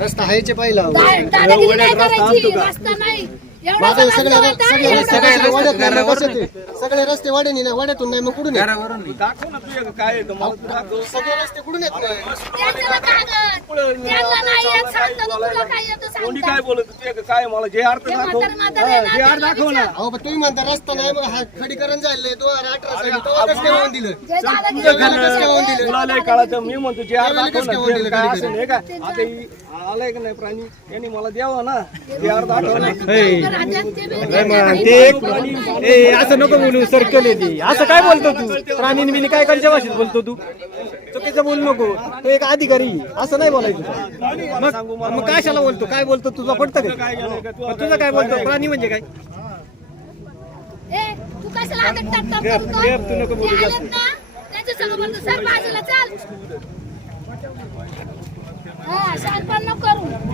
रस्ता हायचे पाहिला दादागिरी नाही करायची, रस्ता नाही एवढा माझं सगळं सगळे होता, सगळे एवढं रस्ते सगळं वाड्यात नाही, मग कसं ते? सगळे रस्ते वाड्यानी नाही, वाड्यातून नाही, मग कुठून येत? दाखव ना तुझ्या काय येतं मला तू दाखव. सगळे रस्ते कुठून येत नाही? त्यांच्याला कागद, त्यांना नाही येत, सांगतो ना तुला काय येतं कोणी सांगता. काय बोलत तुझ्या काय मला जे अर्थ ते दाखव म्हातारं आहे ना, जे अर्थ दाखव ना अहो पण तुम्ही म्हणता रस्ता नाही, मग हा खडीकरण झालंय 2018 साली, तेव्हा कसं काय होऊन दिलं? जे दादागिरी तुझं कसं काय होऊन करायची, दिलं? तुला लय कळाचं मी म्हणतो जे अर्थ त्यावेळी दाखव कसं काय ना होऊन जे दिलं काय कधी असेल हे काय आता ही आलाय का नाही प्राणी यांनी मला द्यावं ना जे अर्थ दाखव ना राज्यात ते बी- ते एक असं नको बोलू सर्कल येते असं काय बोलतो तू प्राणी बिनी काय कंच्या भाषेत बोलतो तू चुकीचं बोलू नको तो एक अधिकारी असं नाही बोलायचं मग कशाला बोलतो काय बोलतो तुझा पडतं का काय गेलं का तू मग तुझं काय बोलतो प्राणी म्हणजे काय ए, तू कशाला आता टकटक करतो? ते आलेत ना, त्यांच्या संग बोलतो, सर बाजूला चाल. हा, शहाणपण नको करू.